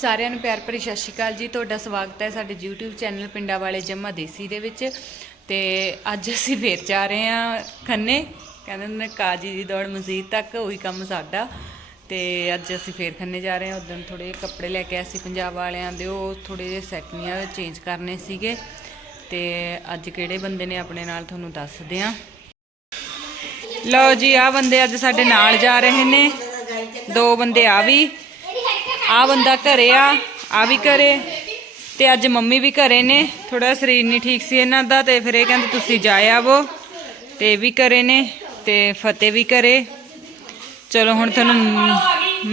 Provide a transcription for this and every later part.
ਸਾਰਿਆਂ ਨੂੰ ਪਿਆਰ ਭਰੀ ਸਤਿ ਸ਼੍ਰੀ ਅਕਾਲ ਜੀ। ਤੁਹਾਡਾ ਸਵਾਗਤ ਹੈ ਸਾਡੇ YouTube ਚੈਨਲ ਪਿੰਡਾਂ ਵਾਲੇ ਜੰਮਾ ਦੇਸੀ ਦੇ ਵਿੱਚ। ਤੇ ਅੱਜ ਅਸੀਂ ਫੇਰ ਜਾ ਰਹੇ ਹਾਂ ਖੰਨੇ। ਕਹਿੰਦੇ ਨੇ ਕਾਜੀ ਦੀ ਦੌੜ ਮਸਜਿਦ ਤੱਕ, ਉਹੀ ਕੰਮ ਸਾਡਾ। ਤੇ ਅੱਜ ਅਸੀਂ ਫੇਰ ਖੰਨੇ ਜਾ ਰਹੇ ਹਾਂ। ਉਦੋਂ ਥੋੜੇ ਕੱਪੜੇ ਲੈ ਕੇ ਆਏ ਸੀ ਪੰਜਾਬ ਵਾਲਿਆਂ ਦੇ। ਉਹ ਥੋੜੇ ਜਿਹੇ ਸੈੱਟ ਨਹੀਂ ਚੇਂਜ ਕਰਨੇ ਸੀਗੇ। ਤੇ ਅੱਜ ਕਿਹੜੇ ਬੰਦੇ ਨੇ ਆਪਣੇ ਨਾਲ ਤੁਹਾਨੂੰ ਦੱਸਦੇ ਆ ਲਓ ਜੀ ਆ ਬੰਦੇ ਅੱਜ ਸਾਡੇ ਨਾਲ ਜਾ ਰਹੇ ਨੇ। ਦੋ ਬੰਦੇ ਆ ਵੀ। ਆ ਬੰਦਾ ਘਰੇ ਆ ਆ ਵੀ ਘਰੇ। ਤੇ ਅੱਜ ਮੰਮੀ ਵੀ ਘਰੇ ਨੇ। ਥੋੜਾ ਸਰੀਰ ਨਹੀਂ ਠੀਕ ਸੀ ਇਹਨਾਂ ਦਾ ਤੇ ਫਿਰ ਇਹ ਕਹਿੰਦੇ ਤੁਸੀਂ ਜਾ ਆਵੋ। ਤੇ ਇਹ ਵੀ ਘਰੇ ਨੇ ਤੇ ਫਤਿਹ ਵੀ ਘਰੇ। ਚਲੋ ਹੁਣ ਤੁਹਾਨੂੰ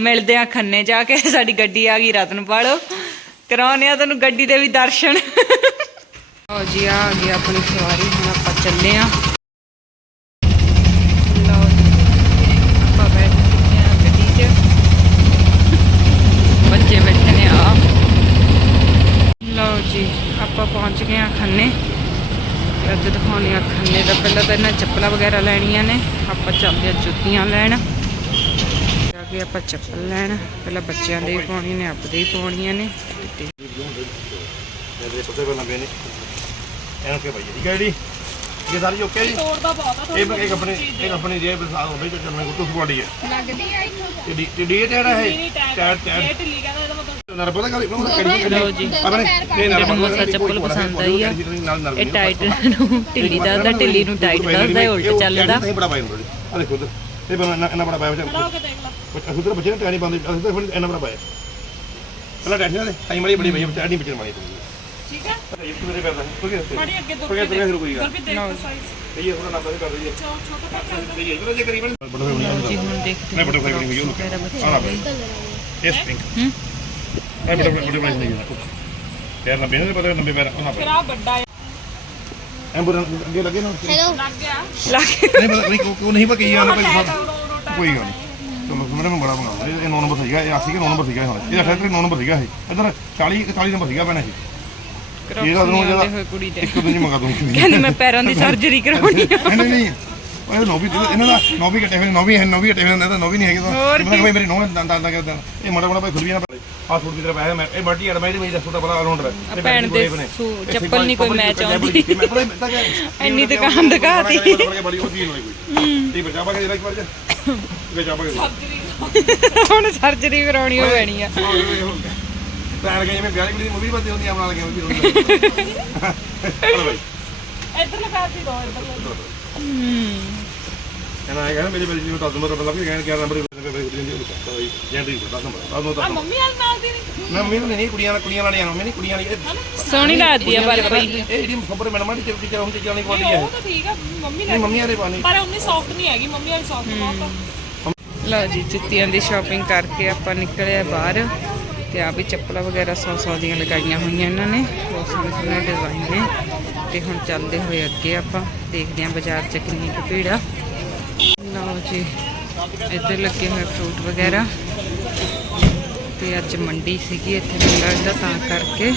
ਮਿਲਦੇ ਆ ਖੰਨੇ ਜਾ ਕੇ। ਸਾਡੀ ਗੱਡੀ ਆ ਗਈ ਰਤਨ ਰਤਨਪਾਲੋ ਕਰਾਉਣੇ ਆ ਤੁਹਾਨੂੰ ਗੱਡੀ ਦੇ ਵੀ ਦਰਸ਼ਨ। ਲਓ ਜੀ, ਆ ਆ ਗਈ ਆਪਣੀ ਸਵਾਰੀ। ਹੁਣ ਆਪਾਂ ਚੱਲੇ ਆ ਲਓ ਜੀ ਆਪਾਂ ਬੈਠ ਚੁੱਕੇ ਆ ਗੱਡੀ 'ਚ ਬੱਚੇ ਬੈਠੇ ਨੇ ਆ ਲਓ ਜੀ ਆਪਾਂ ਪਹੁੰਚ ਗਏ ਆ ਖੰਨੇ। ਤੇ ਅੱਜ ਦਿਖਾਉਣੀ ਆ ਖੰਨੇ ਦਾ। ਪਹਿਲਾਂ ਤਾਂ ਇਹਨਾਂ ਚੱਪਲਾਂ ਵਗੈਰਾ ਲੈਣੀਆਂ ਨੇ। ਆਪਾਂ ਚੱਲਦੇ ਆ ਜੁੱਤੀਆਂ ਲੈਣ। ਜਾ ਕੇ ਆਪਾਂ ਚੱਪਲ ਲੈਣ। ਪਹਿਲਾਂ ਬੱਚਿਆਂ ਦੇ ਵੀ ਪਾਉਣੀ ਨੇ ਆਪਦੇ ਵੀ ਪਾਉਣੀਆਂ ਨੇ। ਤੇ ਇਹਦੇ ਪੱਤੇ ਪਹਿਲਾਂ ਲੰਬੇ ਨੇ ਇਹਨੂੰ ਕਿ ਭਾਈ ਠੀਕ ਹੈ ਜੀ ਇਹ ਸਾਰੀ ਓਕੇ ਜੀ। ਤੋੜਦਾ ਬਹੁਤ ਆ ਇਹ ਇੱਕ ਆਪਣੀ ਇੱਕ ਆਪਣੀ ਜੇ ਬਸਾਲ ਹੋਵੇ ਤੇ ਚੱਲਣਾ ਗੁੱਟੂ ਸਵਾੜੀ ਹੈ ਲੱਗਦੀ ਹੈ ਇੱਥੋਂ ਡੀ ਡੀ ਜਿਹੜਾ ਹੈ ਟੈਟ ਟੈਟ ਇਹ ਢਿੱਲੀ ਕਹਿੰਦਾ ਇਹਦਾ ਮਤਲਬ ਨਰ ਪਤਾ ਗੱਲ ਉਹ ਕਿਹੜੀ ਲਓ ਜੀ। ਆਪਣੇ ਇਹ ਮੈਨੂੰ ਮਸਾ ਚੱਪਲ ਪਸੰਦ ਆਈ ਆ ਇਹ। ਟਾਈਟ ਨੂੰ ਢਿੱਲੀ ਦੱਸਦਾ ਢਿੱਲੀ ਨੂੰ ਟਾਈਟ ਦੱਸਦਾ ਇਹ ਉਲਟ ਚੱਲਦਾ। ਇਹ ਬੜਾ ਪਾਇਆ ਨੂੰ ਆ ਦੇਖੋ ਉਧਰ ਇਹ ਬਣਾ ਇੰਨਾ ਬੜਾ ਪਾਇਆ ਬੱਚਾ। ਲਾਓ ਕੇ ਦੇਖ ਲਾ ਉਧਰ ਬੱਚੇ ਨੇ ਟਾਣੀ ਪਾਉਂਦੇ। ਅਸੀਂ ਤਾਂ ਇੰਨਾ ਬੜਾ ਪਾਇਆ। ਪਹਿਲਾਂ ਟੈਨਸ਼ਨ ਦੇ ਟਾਈਮ ਵਾਲੀ ਬੜੀ ਪਈ ਬੱਚਾ ਨਹੀਂ ਬੱਚੇ ਮਾਰੀ ਠੀਕ ਹੈ ਇਹ ਮੇਰੇ ਪੈਰ ਦਾ ਕਿਉਂਕਿ ਮਾੜੀ ਅੱਗੇ ਦੁੱਖ ਕਿਉਂਕਿ ਦੇ ਤੁਰੇ ਸ਼ੁਰੂ ਕੋਈ ਗੁਰਪ੍ਰੀਤ ਦੇਖ ਸਾਈਜ਼ ਇਹ ਉਹਦਾ ਨਾਮ ਕਰ ਦਈਏ। ਛੋਟਾ ਪੱਕਾ ਇਹ ਇਹਦਾ ਜੇ ਕਰੀਬਨ ਬੜਾ ਹੋਣੀ ਜੀ ਹੁਣ ਦੇਖਦੇ ਮੈਂ ਬੜਾ ਫਾਈ ਬਣੀ ਹੋਈ ਉਹ ਮੇਰਾ ਬੱਚਾ ਆਣਾ ਇਸ ਪਿੰਕ ਹੂੰ? ਮੈਂ ਬੜਾ ਬੜਾ ਬਣੀ ਨਹੀਂ ਪੈਰ ਨਾ ਬੇਨੇ ਪਤਾ ਨੰਬੇ ਪੈਰ ਉਹਨਾਂ ਫਿਰ ਆ ਵੱਡਾ ਐਂਬੂਲੈਂਸ ਅੱਗੇ ਲੱਗੇ ਨਾ। ਲੱਗ ਗਿਆ। ਨਹੀਂ ਪਤਾ ਨਹੀਂ ਕੋ ਨਹੀਂ ਪਤਾ ਕੀ ਆ ਭਾਈ ਟੈਟ ਉਡੋ ਟੈਟ ਕੋਈ ਗੱਲ ਨਹੀਂ। ਚਲੋ ਮੇਰੇ ਮੈਂ ਬੜਾ ਬਣਾ ਇਹ 9 ਨੰਬਰ ਸੀਗਾ ਇਹ 80 ਕੇ 9 ਨੰਬਰ ਸੀਗਾ ਹੁਣ। ਇਹਦਾ ਫੈਕਟਰੀ 9 ਨੰਬਰ ਸੀਗਾ ਇਹ। ਇਧਰ 40 41 ਨੰਬਰ ਸੀਗਾ ਪੈਣਾ ਇਹ। ਇਹਦਾ ਕਰੋਪ ਨੂੰ ਨਹੀਂ ਆਉਂਦੇ ਜਿਹੜਾ ਹੋਏ ਕੁੜੀ ਦੇ। ਇੱਕ ਦਿਨ ਹੀ ਮੰਗਾ ਦੂੰਗੀ ਕਹਿੰਦੀ ਮੈਂ ਪੈਰਾਂ ਦੀ ਸਰਜਰੀ ਕਰਾਉਣੀ ਆ। ਨਹੀਂ ਨਹੀਂ। ਉਹ ਨੋ ਵੀ ਇਹਨਾਂ ਦਾ ਨੋ ਵੀ ਕੱਟੇ ਹੋਏ ਨੋ ਵੀ ਹੈ ਨੋ ਵੀ ਕੱਟੇ ਹੋਏ ਨੇ ਤਾਂ ਨੋ ਵੀ ਨਹੀਂ ਹੈਗੇ ਤਾਂ। ਮੈਂ ਕਿਹਾ ਮੇਰੀ ਨੋ ਦੰਦ ਦੰਦ ਕਰਦਾ। ਇਹ ਮੜਾ ਮੜਾ ਭਾਈ ਖੁਰ ਵੀ ਨਾ ਆ ਸੂਟ ਦੀ ਤਰ੍ਹਾਂ ਪਾਇਆ ਮੈਂ। ਇਹ ਮਲਟੀ ਐਡ ਮੈਂ ਮੇਰੀ ਸੂਟ ਬੜਾ ਅਰਾਊਂਡ ਹੈ ਭੈਣ ਦੇ ਚੱਪਲ ਨਹੀਂ ਕੋਈ ਮੈਚ ਆਉਂਦੀ। ਤਾਂ ਕਿ ਇੰਨੀ ਦੁਕਾਨ ਦਿਖਾਤੀ। ਬੜੀ ਉਹ ਚੀਜ਼ ਹੋਈ ਕੋਈ। ਠੀਕ ਬਚਾ ਬਾਗੇ ਇੱਕ ਵਾਰ ਜਾ ਜਾ ਬਾਗੇ ਹੁਣ ਸਰਜਰੀ ਕਰਾਉਣੀ ਹੋ ਪੈਣੀ ਆ। ਪੈਰ ਗਏ ਮੈਂ ਵਿਆਹ ਦੀ ਮੂਵੀ ਬੰਦੀ ਹੁੰਦੀ ਆਪਣਾ ਲੱਗਿਆ ਵੀ ਚਲੋ ਭਾਈ ਇੱਧਰ ਲਗਾ ਦੀ ਦੋ ਇੱਧਰ ਲਗਾ ਇਹਨਾਂ ਆਏਗਾ ਨਾ ਮੇਰੀ ਬੇਟੀ ਨੂੰ ਦੱਸ ਨੰਬਰ ਮਤਲਬ ਕਿ 11 ਨੰਬਰ ਦੇ ਬਈ ਦੀ ਜੈਂਟਰੀ 10 ਨੰਬਰ ਦੱਸ ਆ ਨੰਬਰ ਮੰਮੀ ਵਾਲ ਨਾਲ ਦੀ ਨਹੀਂ। ਮੈਂ ਮੰਮੀ ਨੂੰ ਨਹੀਂ ਕੁੜੀਆਂ ਨਾਲ ਕੁੜੀਆਂ ਵਾਲੀਆਂ ਮੰਮੀ ਨਹੀਂ ਕੁੜੀਆਂ ਵਾਲੀ ਸੋਹਣੀ ਲੱਗਦੀ ਆ ਪਰ ਪਈ ਇਹ ਜਿਹੜੀ ਖਬਰ ਮੈਡਮ ਆਂਟੀ ਟੀਚਰ ਟੀਚਰ ਹੁੰਦੀ ਜਾਣੀ ਕੋਲ ਨਹੀਂ ਹੈ ਉਹ ਤਾਂ ਠੀਕ ਆ ਮੰਮੀ ਨਹੀਂ ਨਾਲ ਮੰਮੀ ਵਾਲੇ ਪਾਣੀ ਪਰ ਉਨੀ ਸੌਫਟ ਨਹੀਂ ਹੈਗੀ ਮੰਮੀ ਵਾਲੀ ਸੌਫਟ ਬਹੁਤ ਆ। ਲਓ ਜੀ ਜੁੱਤੀਆਂ ਦੀ ਸ਼ਾਪਿੰਗ ਕਰਕੇ ਆਪਾਂ ਨਿਕਲੇ ਆ ਬਾਹਰ ਤੇ ਆ ਵੀ ਚੱਪਲਾਂ ਵਗੈਰਾ ਸੌ ਸੌ ਦੀਆਂ ਲਗਾਈਆਂ ਹੋਈਆਂ ਇਹਨਾਂ ਨੇ। ਬਹੁਤ ਸੋਹਣੇ ਸੋਹਣੇ ਡਿਜ਼ਾਈਨ ਨੇ। ਤੇ ਹੁਣ ਚੱਲਦੇ ਹੋਏ ਅੱਗੇ ਆਪਾਂ। ਦੇਖਦੇ ਹਾਂ ਬਾਜ਼ਾਰ 'ਚ ਕਿੰਨੀ ਕੁ ਭੀੜ ਆ। ਲਓ ਜੀ, ਇੱਧਰ ਲੱਗੇ ਹੋਏ ਫਰੂਟ ਵਗੈਰਾ। ਤੇ ਅੱਜ ਮੰਡੀ ਸੀਗੀ ਇੱਥੇ ਮੈਨੂੰ ਲੱਗਦਾ ਤਾਂ ਕਰਕੇ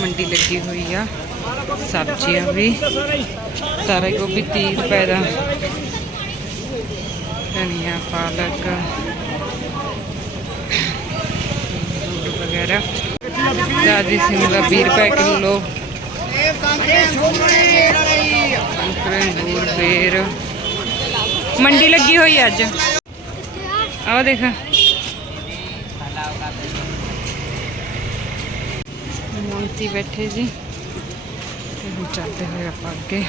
ਮੰਡੀ ਲੱਗੀ ਹੋਈ ਆ। ਸਬਜ਼ੀਆਂ ਵੀ, ਸਾਰਾ ਗੋਭੀ 30 ਰੁਪਏ ਦਾ ਧਨੀਆ, ਪਾਲਕ ਵਗੈਰਾ। ਦਾਦੀ ਸਿਮਲਾ 20 ਰੁਪਏ ਕਿਲੋ। ਅੰਕਰੇ ਅੰਗੂਰ ਮੰਡੀ ਲੱਗੀ ਹੋਈ ਅੱਜ। ਆਹ ਦੇਖ। ਮੋਂਤੀ ਬੈਠੇ ਜੀ। ਤੇ ਹੁਣ ਚੱਲਦੇ ਹੋਏ ਆਪਾਂ ਅੱਗੇ।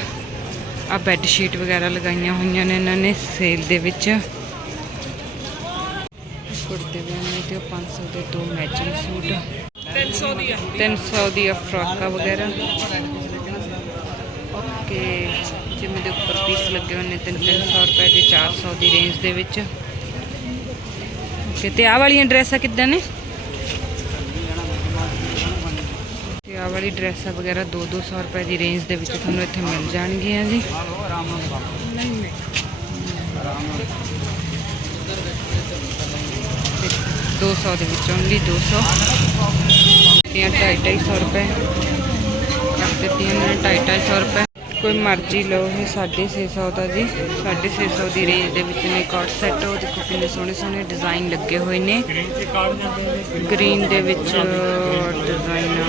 ਆ ਬੈੱਡ ਸ਼ੀਟ ਵਗੈਰਾ ਲਗਾਈਆਂ ਹੋਈਆਂ ਨੇ ਇਹਨਾਂ ਨੇ ਸੇਲ ਦੇ ਵਿੱਚ। ਕੁੜਤੇ ਪਜਾਮੇ ਤੇ ਉਹ 500 ਦੇ ਦੋ ਮੈਚਿੰਗ ਸੂਟ। 300 ਦੀ ਆ। 300 ਦੀ ਫਰਾਕਾਂ ਵਗੈਰਾ। ਓਕੇ, ਜਿਵੇਂ ਦੇ ਉੱਪਰ ਪੀਸ ਲੱਗੇ ਹੋਏ ਨੇ 300 ਰੁਪਏ ਦੇ 400 ਦੀ ਰੇਂਜ ਦੇ ਵਿੱਚ। ਓਕੇ, ਤੇ ਆਹ ਵਾਲੀਆਂ ਡਰੈਸਾਂ ਕਿੱਦਾਂ ਨੇ? ਤੇ ਆਹ ਵਾਲੀ ਡਰੈਸਾਂ ਵਗੈਰਾ 2-200 ਰੁਪਏ ਦੀ ਰੇਂਜ ਦੇ ਵਿੱਚ ਤੁਹਾਨੂੰ ਇੱਥੇ ਮਿਲ ਜਾਣਗੀਆਂ ਜੀ। ਤੇ 200 ਦੇ ਵਿੱਚ ਓਨਲੀ 200 ਇਹ 250 ਰੁਪਏ। ਕਰ ਦਿੱਤੀਆਂ ਨੇ 250 ਰੁਪਏ। ਕੋਈ ਮਰਜ਼ੀ ਲਓ ਇਹ 650 ਦਾ ਜੀ। 650 ਦੀ ਰੇਂਜ ਦੇ ਵਿੱਚ ਨੇ ਕਾਟ ਸੈੱਟ ਉਹ ਦੇਖੋ ਕਿੰਨੇ ਸੋਹਣੇ ਸੋਹਣੇ ਡਿਜ਼ਾਈਨ ਲੱਗੇ ਹੋਏ ਨੇ। ਗ੍ਰੀਨ ਦੇ ਵਿੱਚ ਡਿਜ਼ਾਈਨ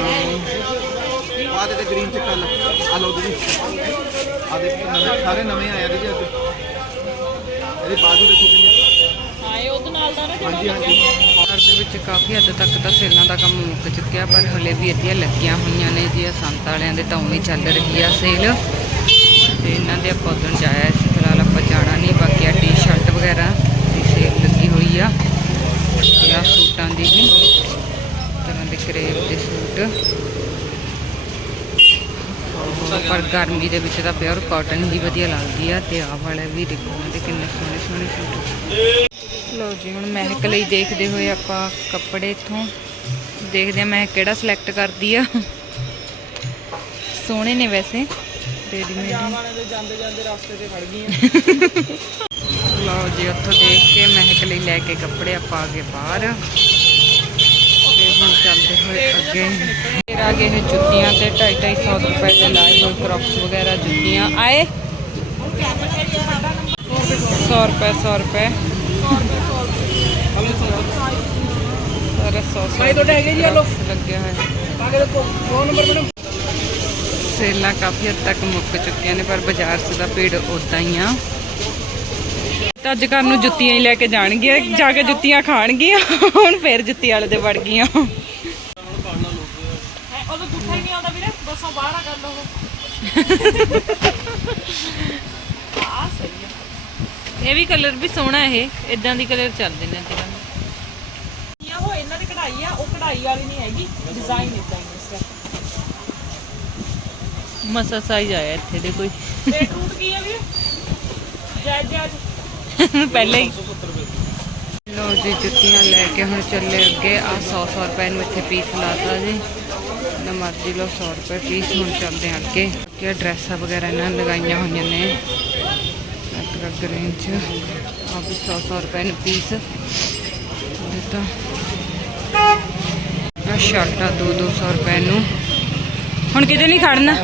ਆ ਦੇ ਤੇ ਗ੍ਰੀਨ ਚ ਕੱਲ ਆ ਲਓ ਜੀ ਆ ਦੇ ਨਵੇਂ ਸਾਰੇ ਨਵੇਂ ਆਏ ਆ ਜੀ ਅੱਜ। ਇਹਦੇ ਬਾਜੂ ਦੇਖੋ ਕਿੰਨੀ ਹਾਂ ਇਹ ਉਹਦੇ ਨਾਲ ਦਾ ਨਾ ਜਿਹੜਾ ਹਾਂਜੀ ਹਾਂਜੀ। ਬਾਜ਼ਾਰ ਦੇ ਵਿੱਚ ਕਾਫੀ ਹੱਦ ਤੱਕ ਤਾਂ ਸੇਲਾਂ ਦਾ ਕੰਮ ਮੁੱਕ ਚੁੱਕਿਆ, ਪਰ ਹਲੇ ਵੀ ਅੱਧੀਆਂ ਲੱਗੀਆਂ ਹੋਈਆਂ ਨੇ ਜੀ ਸੰਤ ਵਾਲਿਆਂ ਦੇ ਤਾਂ ਉਵੇਂ ਹੀ ਚੱਲ ਰਹੀ ਆ ਸੇਲ। ਤੇ ਇਹਨਾਂ ਦੇ ਆਪਾਂ ਉਦੋਂ ਜਾਇਆ ਸੀ, ਫਿਲਹਾਲ ਆਪਾਂ ਜਾਣਾ ਨਹੀਂ, ਬਾਕੀ ਆ ਟੀ-ਸ਼ਰਟ ਵਗੈਰਾ ਦੀ ਸੇਲ ਲੱਗੀ ਹੋਈ ਆ। ਤੇ ਸੂਟਾਂ ਦੀ ਵੀ, ਤਰ੍ਹਾਂ ਦੇ ਕਰੇਪ ਦੇ ਸੂਟ। ਪਰ ਗਰਮੀ ਦੇ ਵਿੱਚ ਤਾਂ ਪਿਓਰ ਕਾਟਨ ਹੀ ਵਧੀਆ ਲੱਗਦੀ ਆ, ਤੇ ਆਹ ਵਾਲੇ ਵੀ ਦੇਖੋ, ਇਹਨਾਂ ਦੇ ਕਿੰਨੇ ਸੋਹਣੇ ਸੋਹਣੇ ਸੂਟ। ਲਓ ਜੀ, ਹੁਣ ਮਹਿਕ ਲਈ ਦੇਖਦੇ ਹੋਏ ਆਪਾਂ ਕੱਪੜੇ ਇਥੋਂ। ਦੇਖਦੇ ਆ ਮੈਂ ਕਿਹੜਾ ਸਿਲੈਕਟ ਕਰਦੀ ਆ। ਸੋਹਣੇ ਨੇ ਵੈਸੇ ਰੈਡੀਮੇਡ ਜਾਂਦੇ ਜਾਂਦੇ ਰਸਤੇ ਤੇ ਖੜ ਗਈਆਂ ਲਓ ਜੀ, ਉੱਥੋਂ ਦੇਖ ਕੇ ਮਹਿਕ ਲਈ ਲੈ ਕੇ ਕੱਪੜੇ ਆਪਾਂ ਆ ਗਏ ਬਾਹਰ। ਤੇ ਹੁਣ ਚੱਲਦੇ ਹੋਏ ਅੱਗੇ। ਫਿਰ ਆ ਗਏ ਜੁੱਤੀਆਂ ਤੇ 250 ਰੁਪਏ ਦੇ ਲਾਏ ਹੋਏ ਕ੍ਰੌਕਸ ਵਗੈਰਾ ਜੁੱਤੀਆਂ। ਆਏ। 100 ਰੁਪਏ 100 ਰੁਪਏ। ਭਾਈ ਤੁਹਾਡੇ ਹੈਗੇ ਜੀ ਲੋ ਲੱਗਿਆ ਹੋਇਆ ਫੋਨ ਨੰਬਰ ਮੈਨੂੰ। ਸੇਲਾਂ ਕਾਫੀ ਹੱਦ ਤੱਕ ਮੁੱਕ ਚੁੱਕੀਆਂ ਨੇ ਪਰ ਬਾਜ਼ਾਰ 'ਚ ਤਾਂ ਭੀੜ ਉਦਾਂ ਹੀ ਆ। ਤਾਂ ਅੱਜ ਘਰ ਨੂੰ ਜੁੱਤੀਆਂ ਹੀ ਲੈ ਕੇ ਜਾਣਗੀਆਂ ਜਾ ਕੇ ਜੁੱਤੀਆਂ ਖਾਣਗੀਆਂ ਹੁਣ ਫੇਰ ਜੁੱਤੀ ਵਾਲੇ ਦੇ ਵੜ ਗਈਆਂ। ਹੈ ਉਹਦਾ ਗੁੱਠਾ ਹੀ ਨਹੀਂ ਆਉਂਦਾ ਵੀਰੇ ਬਸੋਂ ਬਾਹਰ ਆ ਕਰ ਲਓ ਵੀ ਕਲਰ ਵੀ ਸੋਹਣਾ ਇਹ ਇਦਾਂ ਦੀ ਕਲਰ ਚੱਲਦੇ ਨੇ ਅੱਜ ਇਹ ਉਹ ਇਹਨਾਂ ਦੀ ਕਢਾਈ ਆ ਉਹ ਕਢਾਈ ਵਾਲੀ ਨਹੀਂ ਹੈਗੀ ਡਿਜ਼ਾਈਨ ਇਦਾਂ ਹੀ ਇਸਦਾ ਮਸਾ ਸਾਈਜ਼ ਆਇਆ ਇੱਥੇ ਦੇ ਕੋਈ ਰੇਟ ਰੂਟ ਕੀ ਹੈ ਵੀਰੇ? ਜੈਜ ਜੈਜ ਪਹਿਲੇ ਹੀ। ਲੋ ਜੀ ਜੁੱਤੀਆਂ ਲੈ ਕੇ ਹੁਣ ਚੱਲੇ ਅੱਗੇ। ਆ 100 100 ਰੁਪਏ ਨੂੰ ਇੱਥੇ ਪੀਸ ਲਾਤਾ ਜੀ। ਨਾ ਮਰਜ਼ੀ ਲਓ 100 ਰੁਪਏ ਪੀਸ ਹੁਣ ਚੱਲਦੇ ਹਾਂ ਅੱਗੇ। ਕਿ ਡਰੈਸਾਂ ਵਗੈਰਾ ਇਹਨਾਂ ਲਗਾਈਆਂ ਹੋਈਆਂ ਨੇ। ਅਲੱਗ ਰੇਂਜ ਆ ਵੀ 100 100 ਰੁਪਏ ਨੂੰ ਪੀਸ ਦਿੱਤਾ ਆ ਸ਼ਰਟਾਂ 2 200 ਰੁਪਏ ਨੂੰ। ਹੁਣ ਕਿਤੇ ਨਹੀਂ ਖੜਨਾ?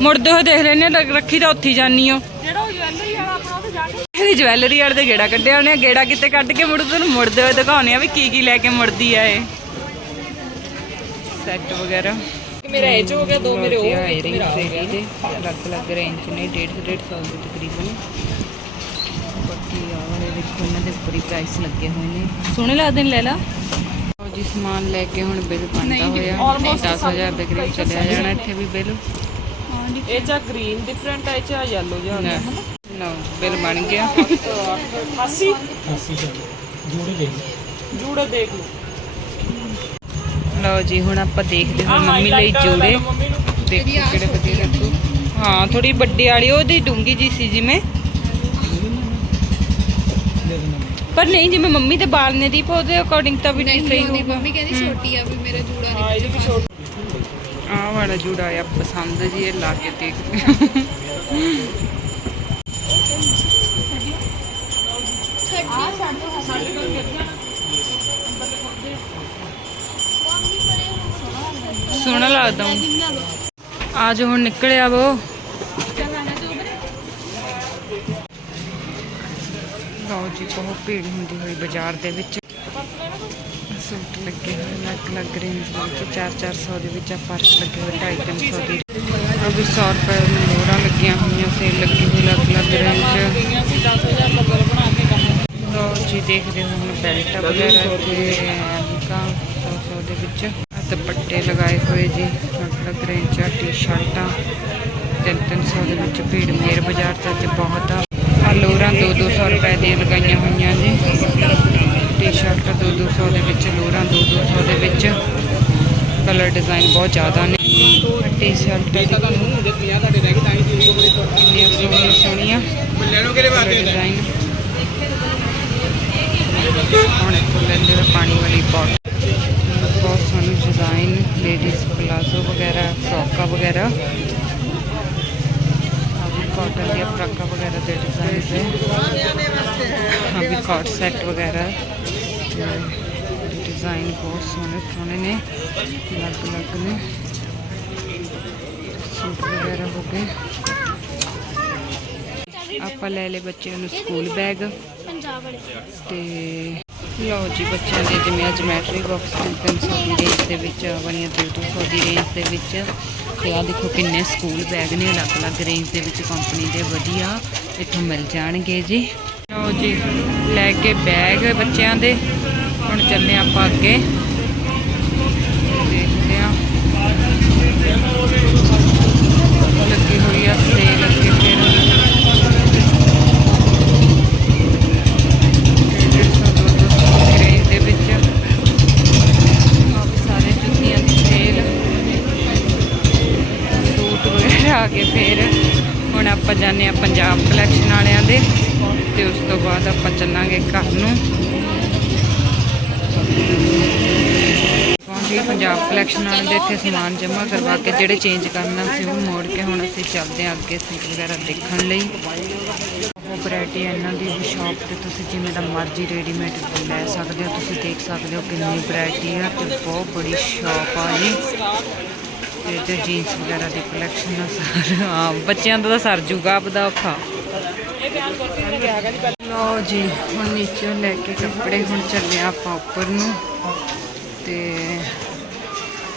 ਮੁੜਦੇ ਹੋਏ ਦੇਖ ਲੈਨੇ ਰੱਖੀ ਤਾਂ ਉੱਥੇ ਹੀ ਜਾਨੀ ਓ ਜਿਹੜਾ ਜਵੈਲਰੀ ਵਾਲਾ ਆਪਣਾ ਉਹ ਤੇ ਜਾ ਕੇ ਇਹਦੀ ਜਵੈਲਰੀ ਵਾਲੇ ਦੇ ਗੇੜਾ ਕੱਢਿਆ ਉਹਨੇ ਗੇੜਾ ਕਿਤੇ ਕੱਢ ਕੇ ਮੁੜ ਤੁਹਾਨੂੰ ਮੁੜਦੇ ਹੋਏ ਦਿਖਾਉਣੇ ਆ ਵੀ ਕੀ ਕੀ ਲੈ ਕੇ ਮੁੜਦੀ ਆ ਇਹ। ਸੈੱਟ ਵਗੈਰਾ। ਮੇਰਾ ਇਹ ਹੋ ਗਿਆ ਦੋ ਮੇਰੇ ਉਹ ਇਅਰਿੰਗ ਸੇਰੀ ਦੇ ਅਲੱਗ ਅਲੱਗ ਰੇਂਜ ਨੇ 150 150 ਦੇ ਤਕਰੀਬਨ। ਬਾਕੀ ਆ ਵਾਲੇ ਦੇਖੋ ਇਹਨਾਂ ਦੇ ਉੱਪਰ ਹੀ ਪ੍ਰਾਈਸ ਲੱਗੇ ਹੋਏ ਨੇ। ਸੋਹਣੇ ਲੱਗਦੇ ਨੇ ਲੈ ਲਾ ਜੀ ਸਮਾਨ ਲੈ ਕੇ ਹੁਣ ਬਿੱਲ ਬਣਦਾ ਹੋਇਆ। almost 10000 ਦੇ ਕਰੀਬ ਚੱਲਿਆ ਜਾਣਾ ਇੱਥੇ ਵੀ ਬਿੱਲ। ਇਹ ਚ ਗ੍ਰੀਨ ਡਿਫਰੈਂਟ ਹੈ ਚ ਯੈਲੋ ਜਿਹਾ ਨਾ ਨਾ ਬਿੱਲ ਬਣ ਗਿਆ। 80 ਜੂੜੇ ਦੇਖ ਲਓ। ਲਓ। ਜੀ ਹੁਣ ਆਪਾਂ ਦੇਖਦੇ ਹਾਂ ਮੰਮੀ ਲਈ ਜੋੜੇ ਦੇਖੋ ਕਿਹੜੇ ਵਧੀਆ ਲੱਗੂ ਹਾਂ ਥੋੜੀ ਵੱਡੀ ਵਾਲੀ ਉਹਦੀ ਡੂੰਗੀ ਜੀ ਸੀ ਜਿਵੇਂ ਪਰ ਨਹੀਂ ਜਿਵੇਂ ਮੰਮੀ ਦੇ ਬਾਲ ਨੇ ਦੀਪ ਉਹਦੇ ਅਕੋਰਡਿੰਗ ਤਾਂ ਵੀ ਨਹੀਂ ਸਹੀ ਹੋਊਗਾ। ਮੰਮੀ ਕਹਿੰਦੀ ਛੋਟੀ ਆ ਵੀ ਮੇਰਾ ਜੂੜਾ ਨਹੀਂ ਹਾਂ ਇਹਦੇ ਵੀ ਛੋਟੀ। ਆਹ ਵਾਲਾ ਜੂੜਾ ਆ ਪਸੰਦ ਜੀ ਇਹ ਲਾ ਕੇ ਦੇਖਦੇ ਹਾਂ ਸੋਹਣਾ ਲੱਗਦਾ ਹੁਣ ਆ ਜੋ ਹੁਣ ਨਿਕਲਿਆ ਵੋ। ਲਓ ਜੀ, ਬਹੁਤ ਭੀੜ ਹੁੰਦੀ ਹੋਈ ਬਾਜ਼ਾਰ ਦੇ ਵਿੱਚ। ਸੂਟ ਲੱਗੇ ਹੋਏ ਅਲੱਗ ਅਲੱਗ ਰੇਂਜ ਦੇ ਵਿੱਚ। 4-400 ਦੇ ਵਿੱਚ ਆ ਪਰਸ ਲੱਗੇ ਹੋਏ 250 ਦੀ। ਆ ਵੀ 100 ਰੁਪਏ ਨੂੰ ਮੋਹਰਾਂ ਲੱਗੀਆਂ ਹੋਈਆਂ ਸੇਲ ਲੱਗੀ ਹੋਈ ਅਲੱਗ ਅਲੱਗ ਰੇਂਜ ਲਓ ਜੀ, ਦੇਖਦੇ ਹੋ ਹੁਣ ਬੈਲਟ ਵਗੈਰਾ ਤੇ ਐਨਕਾਂ 100 ਦੇ ਵਿੱਚ। ਦੁਪੱਟੇ ਲਗਾਏ ਹੋਏ ਜੀ। ਅਲੱਗ ਅਲੱਗ ਰੇਂਜ ਟੀ-ਸ਼ਰਟਾਂ। 300 ਦੇ ਵਿੱਚ ਭੀੜ ਮੇਰ ਬਾਜ਼ਾਰ ਚ ਅੱਜ ਬਹੁਤ ਆ। ਲੋਰਾਂ 2-200 ਰੁਪਏ ਦੀਆਂ ਲਗਾਈਆਂ ਹੋਈਆਂ ਜੀ। ਟੀ-ਸ਼ਰਟ 2-200 ਦੇ ਵਿੱਚ, ਲੋਰਾਂ 2-200 ਦੇ ਵਿੱਚ। ਕਲਰ ਡਿਜ਼ਾਈਨ ਬਹੁਤ ਜ਼ਿਆਦਾ ਨੇ। ਟੀ-ਸ਼ਰਟ ਤੁਹਾਨੂੰ ਜੇ 50 ਤੁਹਾਡੇ ਰਹਿ ਗਏ ਤਾਂ ਹੀ ਚੀਜ਼ ਤੋਂ ਬੜੇ ਤੋਂ ਕਿੰਨੀਆਂ ਸੋਹਣੀਆਂ ਸੋਹਣੀਆਂ। ਡਿਜ਼ਾਈਨ। ਹੁਣ ਲੈਂਦੇ ਹੋਏ ਪਾਣੀ ਵਾਲੀ ਬੋਟਲ ਬਹੁਤ ਸੋਹਣੇ ਡਿਜ਼ਾਈਨ ਲੇਡੀਜ਼ ਪਲਾਜ਼ੋ ਵਗੈਰਾ ਫਰੋਕਾਂ ਵਗੈਰਾ। ਵੀ ਕਾਟਨ ਦੀਆਂ ਫਰਾਕਾਂ ਵਗੈਰਾ ਦੇ ਡਿਜ਼ਾਈਨ ਆ ਵੀ ਕਾਟ ਸੈੱਟ ਵਗੈਰਾ। ਡਿਜ਼ਾਈਨ ਬਹੁਤ ਸੋਹਣੇ ਸੋਹਣੇ ਨੇ। ਅਲੱਗ ਅਲੱਗ ਨੇ। ਸੂਟ ਵਗੈਰਾ ਹੋ ਗਏ। ਆਪਾਂ ਲੈ ਲਏ ਬੱਚਿਆਂ ਨੂੰ ਸਕੂਲ ਬੈਗ। ਪੰਜਾਬ ਵਾਲੇ। ਤੇ ਲਓ ਜੀ ਬੱਚਿਆਂ ਦੇ ਜਿਵੇਂ ਜਮੈਟਰੀ ਬਾਕਸ 300 ਦੀ ਰੇਂਜ ਦੇ ਵਿੱਚ ਆਹ 200 ਦੀ ਰੇਂਜ ਦੇ ਵਿੱਚ। ਤੇ ਆ ਦੇਖੋ ਕਿੰਨੇ ਸਕੂਲ ਬੈਗ ਨੇ, ਅਲੱਗ-ਅਲੱਗ ਰੇਂਜ ਦੇ ਵਿੱਚ ਕੰਪਨੀ ਦੇ ਵਧੀਆ। ਇੱਥੋਂ ਮਿਲ ਜਾਣਗੇ ਜੀ। ਲਓ ਜੀ, ਲੈ ਕੇ ਬੈਗ ਬੱਚਿਆਂ ਦੇ। ਹੁਣ ਚੱਲੇ ਆਪਾਂ ਅੱਗੇ। ਚੱਲਾਂਗੇ ਘਰ ਨੂੰ। ਪਹੁੰਚ ਪੰਜਾਬ ਕਲੈਕਸ਼ਨ ਵਾਲਿਆਂ ਦੇ ਇੱਥੇ ਸਮਾਨ ਜਮ੍ਹਾਂ ਕਰਵਾ ਕੇ ਜਿਹੜੇ ਚੇਂਜ ਕਰਨਾ ਸੀ ਉਹ ਮੋੜ ਕੇ ਹੁਣ ਅਸੀਂ ਚੱਲਦੇ ਹਾਂ ਅੱਗੇ ਸੂਟ ਵਗੈਰਾ ਦੇਖਣ ਲਈ। ਉਹ ਵੈਰਾਈਟੀ ਇਹਨਾਂ ਦੀ ਸ਼ਾਪ ਤੇ ਤੁਸੀਂ ਜਿਵੇਂ ਦਾ ਮਰਜ਼ੀ ਰੈਡੀਮੇਡ ਲੈ ਸਕਦੇ ਹੋ, ਤੁਸੀਂ ਦੇਖ ਸਕਦੇ ਹੋ ਕਿੰਨੀ ਵੈਰਾਈਟੀ ਆ ਤੇ ਬਹੁਤ ਬੜੀ ਸ਼ਾਪ ਆ ਜੀ। ਤੇ ਤੇ ਜੀਨਸ ਵਗੈਰਾ ਦੀ ਕਲੈਕਸ਼ਨ ਆ ਸਾਰਾ ਬੱਚਿਆਂ ਦਾ ਤਾਂ ਸਰ ਜੂਗਾ ਆਪਦਾ ਔਖਾ। ਲਓ ਜੀ, ਹੁਣ ਨੀਚੇ ਲੈ ਕੇ ਕੱਪੜੇ ਹੁਣ ਚੱਲੇ ਆਪਾਂ ਉੱਪਰ ਨੂੰ। ਤੇ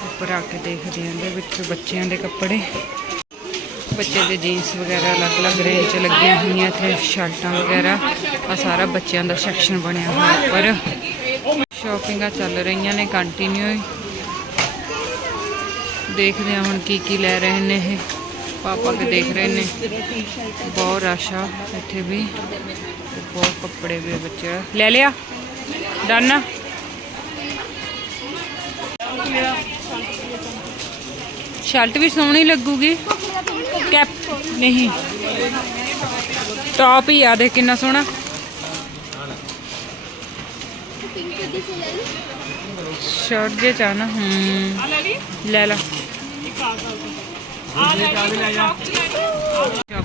ਉੱਪਰ ਆ ਕੇ ਦੇਖਦੇ ਹਾਂ ਇਹਦੇ ਵਿੱਚ ਬੱਚਿਆਂ ਦੇ ਕੱਪੜੇ। ਬੱਚੇ ਦੇ ਜੀਨਸ ਵਗੈਰਾ ਅਲੱਗ-ਅਲੱਗ ਰੇਂਜ 'ਚ ਲੱਗੀਆਂ ਹੋਈਆਂ, ਇੱਥੇ ਸ਼ਰਟਾਂ ਵਗੈਰਾ। ਆ ਸਾਰਾ ਬੱਚਿਆਂ ਦਾ ਸੈਕਸ਼ਨ ਬਣਿਆ ਹੋਇਆ ਉੱਪਰ। ਸ਼ਾਪਿੰਗਾਂ ਚੱਲ ਰਹੀਆਂ ਨੇ ਕੰਟੀਨਿਊ ਦੇਖਦੇ ਹਾਂ ਹੁਣ ਕੀ ਕੀ ਲੈ ਰਹੇ ਨੇ ਇਹ। ਪਾਪਾ ਕੇ ਦੇਖ ਰਹੇ ਨੇ। ਬਹੁਤ ਰਸ਼ ਆ ਇੱਥੇ ਵੀ। ਤੇ ਬਹੁਤ ਕੱਪੜੇ ਵੀ ਆ ਬੱਚਿਆਂ ਦਾ। ਲੈ ਲਿਆ। ਡਨ। ਸ਼ਰਟ ਵੀ ਸੋਹਣੀ ਲੱਗੂਗੀ। ਕੈਪ ਨਹੀਂ। ਟੌਪ ਹੀ ਆ ਦੇ ਕਿੰਨਾ ਸੋਹਣਾ। ਸ਼ਰਟ ਜੇ ਚਾਹਨਾ, ਹੂੰ। ਆ ਲੈ ਲਈ ਲੈ ਲੈ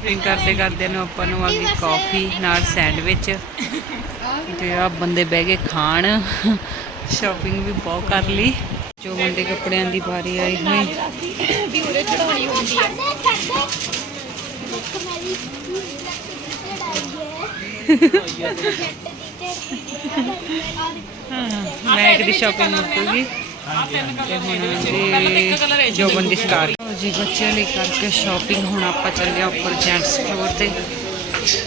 ਸ਼ਾਪਿੰਗ ਕਰਦੇ ਕਰਦੇ ਨੂੰ ਆਪਾਂ ਨੂੰ ਆ ਗਈ ਕਾਫੀ ਨਾਲ ਸੈਂਡਵਿਚ ਤੇ ਆ ਬੰਦੇ ਬਹਿ ਕੇ ਖਾਣ। ਸ਼ਾਪਿੰਗ ਵੀ ਬਹੁਤ ਕਰ ਲਈ। ਜੋ ਬੰਦੇ ਕੱਪੜਿਆਂ ਦੀ ਵਾਰੀ ਆਈ ਹੋਈ। ਵੀ ਉਹਦੇ ਚੜਾਉਣੀ ਹੁੰਦੀ ਹੈ। ਮੈਂ ਇੱਕ ਦੀ ਸ਼ਾਪਿੰਗ ਮੁੱਕੂਗੀ ਜੋ ਬੰਦੀ ਸਟਾਰਟ ਜੀ ਬੱਚਿਆਂ ਲਈ ਕਰਕੇ ਸ਼ਾਪਿੰਗ ਹੁਣ ਆਪਾਂ ਚੱਲੇ ਆ ਉੱਪਰ ਜੈਂਟਸ ਫਲੋਰ ਤੇ।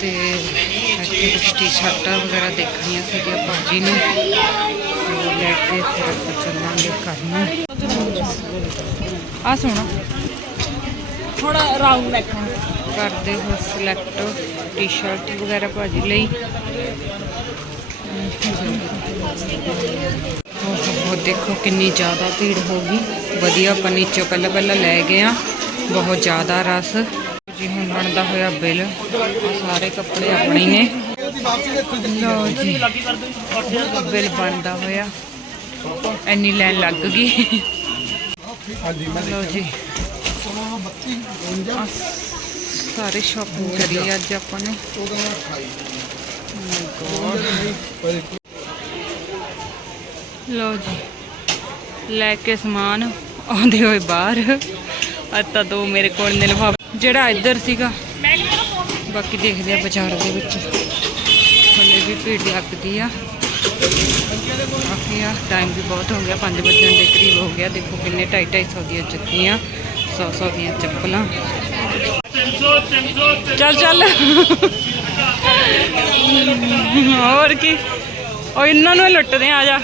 ਤੇ ਇੱਥੇ ਕੁਝ ਟੀ-ਸ਼ਰਟਾਂ ਵਗੈਰਾ ਦੇਖਣੀਆਂ ਸੀਗੀਆਂ ਭਾਜੀ ਨੂੰ। ਤੇ ਲੈ ਕੇ ਫਿਰ ਆਪਾਂ ਚੱਲਾਂਗੇ ਘਰ ਨੂੰ। ਆ ਸੋਹਣਾ। ਹੁਣ ਰਾਉਂਡ ਨੈਕ ਕਰਦੇ ਹੋ ਸਿਲੈਕਟ ਟੀ-ਸ਼ਰਟ ਵਗੈਰਾ ਭਾਜੀ ਲਈ। ਉਹ ਦੇਖੋ ਕਿੰਨੀ ਜ਼ਿਆਦਾ ਭੀੜ ਹੋ ਗਈ। ਵਧੀਆ, ਆਪਾਂ ਨੀਚੋਂ ਪਹਿਲਾਂ ਪਹਿਲਾਂ ਲੈ ਗਏ ਆ ਬਹੁਤ ਜ਼ਿਆਦਾ ਰਸ। ਜੀ, ਹੁਣ ਬਣਦਾ ਹੋਇਆ ਬਿੱਲ। ਸਾਰੇ ਕੱਪੜੇ ਆਪਣੇ ਨੇ। ਲਓ ਜੀ, ਬਿੱਲ ਬਣਦਾ ਹੋਇਆ। ਇੰਨੀ ਲਾਈਨ ਲੱਗ ਗਈ। ਲਓ ਜੀ। ਸਾਰੇ ਸ਼ਾਪਿੰਗ ਕਰੀ ਅੱਜ ਆਪਾਂ ਨੇ। oh ਲਓ ਜੀ, ਲੈ ਕੇ ਸਮਾਨ, ਆਉਂਦੇ ਹੋਏ ਬਾਹਰ। ਅੱਜ ਦੋ ਮੇਰੇ ਕੋਲ ਨੇ ਲਿਫਾਫੇ। ਜਿਹੜਾ ਇੱਧਰ ਸੀਗਾ, ਬਾਕੀ ਦੇਖਦੇ ਆ ਬਾਜ਼ਾਰ ਦੇ ਵਿੱਚ। ਹਲੇ ਵੀ ਭੀੜ ਲੱਗਦੀ ਆ। ਕਾਫੀ ਆ ਟਾਈਮ ਵੀ ਬਹੁਤ ਹੋ ਗਿਆ 5 ਵਜੇ ਦੇ ਕਰੀਬ ਹੋ ਗਿਆ। ਦੇਖੋ ਕਿੰਨੇ 2.5 ਸੌ ਦੀਆਂ ਜੁੱਤੀਆਂ 100 100 ਦੀਆਂ ਚੱਪਲਾਂ। ਚੱਲ ਚੱਲ। ਹੋਰ ਕੀ? ਉਹ ਇਹਨਾਂ ਨੂੰ ਲੁੱਟਦੇ ਆ ਜਾ।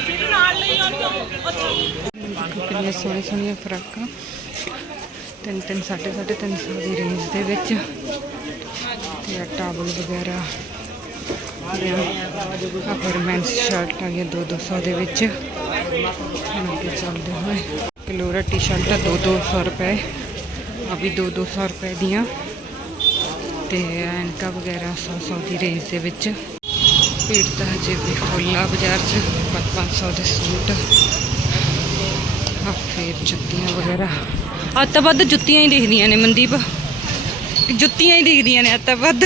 ਕਿੰਨੇ ਸੋਹਣੇ ਸੋਹਣੀਆਂ ਫਰਾਕਾਂ। ਤਿੰਨ ਤਿੰਨ, ਸਾਢੇ ਸਾਢੇ ਤਿੰਨ ਸੌ ਦੀ ਰੇਂਜ ਦੇ ਵਿੱਚ। ਤੇ ਆ ਟਾਵਲ ਵਗੈਰਾ। ਆ ਫਿਰ ਮੈਂਸ ਸ਼ਰਟ ਆ ਗਿਆ 2 200 ਦੇ ਵਿੱਚ। ਅੱਗੇ ਚੱਲਦੇ ਹੋਏ ਕਲੋਰਾ ਟੀ-ਸ਼ਰਟ ਆ 2 200 ਰੁਪਏ। ਆ ਵੀ 2 200 ਰੁਪਏ ਦੀਆਂ। ਤੇ ਐਨਕਾ ਵਗੈਰਾ 100 100 ਦੀ ਰੇਂਜ ਦੇ ਵਿੱਚ। ਭੀੜ ਤਾਂ ਹਜੇ ਵੀ ਖੁੱਲਾ ਬਾਜ਼ਾਰ 'ਚ 500 ਦੇ ਸੂਟ। ਆ ਫੇਰ ਜੁੱਤੀਆਂ ਵਗੈਰਾ। ਆ ਤਾਂ ਵੱਧ ਜੁੱਤੀਆਂ ਹੀ ਦਿਖਦੀਆਂ ਨੇ ਮਨਦੀਪ। ਜੁੱਤੀਆਂ ਹੀ ਦਿਖਦੀਆਂ ਨੇ ਆ ਤਾਂ ਵੱਧ।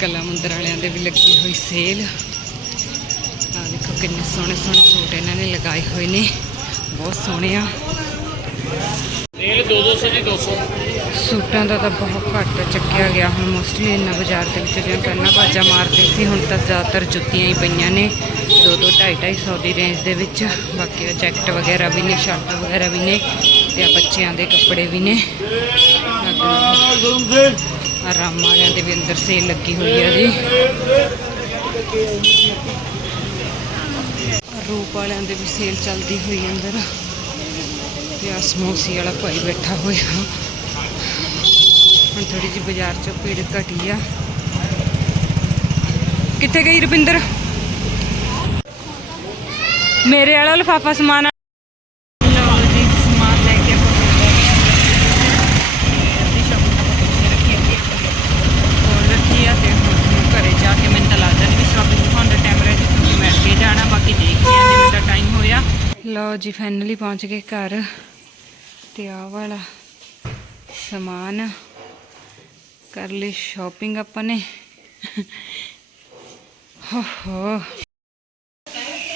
ਕਲਾ ਮੰਦਰ ਵਾਲਿਆਂ ਦੇ ਵੀ ਲੱਗੀ ਹੋਈ ਸੇਲ। ਆ ਦੇਖੋ ਕਿੰਨੇ ਸੋਹਣੇ ਸੋਹਣੇ ਸੂਟ ਇਹਨਾਂ ਨੇ ਲਗਾਏ ਹੋਏ ਨੇ। ਬਹੁਤ ਸੋਹਣੇ ਆ। ਤੇਲ 200 ਜੀ 200 ਸੂਟਾਂ ਦਾ ਤਾਂ ਬਹੁਤ ਘੱਟ ਚੱਕਿਆ ਗਿਆ ਹੁਣ ਮੋਸਟਲੀ ਇੰਨਾ ਬਾਜ਼ਾਰ ਦੇ ਵਿੱਚ ਜਿਵੇਂ ਪਹਿਲਾਂ ਬਾਜਾ ਮਾਰਦੇ ਸੀ, ਹੁਣ ਤਾਂ ਜ਼ਿਆਦਾਤਰ ਜੁੱਤੀਆਂ ਹੀ ਪਈਆਂ ਨੇ। 2 2 2.5 250 ਦੀ ਰੇਂਜ ਦੇ ਵਿੱਚ। ਬਾਕੀ ਆ ਜੈਕਟ ਵਗੈਰਾ ਵੀ ਨੇ ਸ਼ਰਟ ਵਗੈਰਾ ਵੀ ਨੇ ਤੇ ਆ ਬੱਚਿਆਂ ਦੇ ਕੱਪੜੇ ਵੀ ਨੇ। ਆਰਾਮ ਵਾਲਿਆਂ ਦੇ ਵੀ ਅੰਦਰ ਸੇਲ ਲੱਗੀ ਹੋਈ ਹੈ ਜੀ। ਰੂਪ ਵਾਲਿਆਂ ਦੇ ਵੀ ਸੇਲ ਚੱਲਦੀ ਹੋਈ ਅੰਦਰ। ਤੇ ਆ ਸਮੋਸੇ ਵਾਲਾ ਭਾਈ ਬੈਠਾ ਹੋਇਆ। ਹੁਣ ਥੋੜੀ ਜਿਹੀ ਬਾਜ਼ਾਰ ਚੋਂ ਭੀੜ ਘਟੀ ਆ। ਕਿੱਥੇ ਗਈ ਰੁਪਿੰਦਰ? ਮੇਰੇ ਵਾਲਾ ਲਫਾਫਾ ਸਮਾਨ ਆ- ਲਓ ਜੀ ਸਮਾਨ ਲੈ ਕੇ ਆਪਾਂ ਫਿਰ ਗਏ ਹਾਂ। ਅੱਧੀ shopping ਆਪਾਂ ਪਿੱਛੇ ਰੱਖੀ ਕੋਲ ਆ। ਤੇ ਹੁਣ ਹੁਣ ਘਰੇ ਜਾ ਕੇ ਮੈਨੂੰ ਤਾਂ ਲੱਗਦਾ ਨਹੀਂ ਸ਼ਾਪਿੰਗ ਦਿਖਾਉਣ ਦਾ ਟਾਈਮ ਰਹਿ ਕਿਉਂਕਿ ਮੈਂ ਅੱਗੇ ਜਾਣਾ ਬਾਕੀ ਦੇਖਦੇ ਹਾਂ ਜਿਵੇਂ ਦਾ ਟਾਈਮ ਹੋਇਆ। ਲਓ ਜੀ ਫਾਈਨਲੀ ਪਹੁੰਚ ਗਏ ਘਰ। ਤੇ ਆਹ ਵਾਲਾ ਸਮਾਨ। ਕਰ ਲਈ ਸ਼ਾਪਿੰਗ ਆਪਾਂ ਨੇ। ਹੋ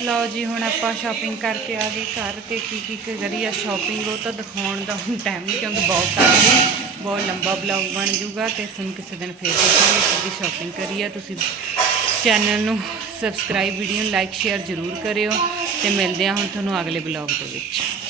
ਲਓ ਜੀ, ਹੁਣ ਆਪਾਂ ਸ਼ਾਪਿੰਗ ਕਰਕੇ ਆ ਗਏ ਘਰ ਤੇ। ਕੀ ਕੀ ਕਰੀ ਆ ਸ਼ਾਪਿੰਗ ਉਹ ਤਾਂ ਦਿਖਾਉਣ ਦਾ ਹੁਣ ਟਾਈਮ ਨਹੀਂ ਕਿਉਂਕਿ ਬਹੁਤ ਟਾਈਮ ਬਹੁਤ ਲੰਬਾ ਬਲੌਗ ਬਣ ਜਾਊਗਾ ਤੇ ਤੁਹਾਨੂੰ ਕਿਸੇ ਦਿਨ ਫੇਰ ਦੱਸਾਂਗੇ ਕਿ ਸ਼ਾਪਿੰਗ ਕਰੀ ਆ ਤੁਸੀਂ ਚੈਨਲ ਨੂੰ ਸਬਸਕ੍ਰਾਈਬ ਵੀਡੀਓ ਨੂੰ ਲਾਈਕ ਸ਼ੇਅਰ ਜ਼ਰੂਰ ਕਰਿਓ ਤੇ ਮਿਲਦੇ ਆ ਹੁਣ ਤੁਹਾਨੂੰ ਅਗਲੇ ਬਲੌਗ ਦੇ ਵਿੱਚ।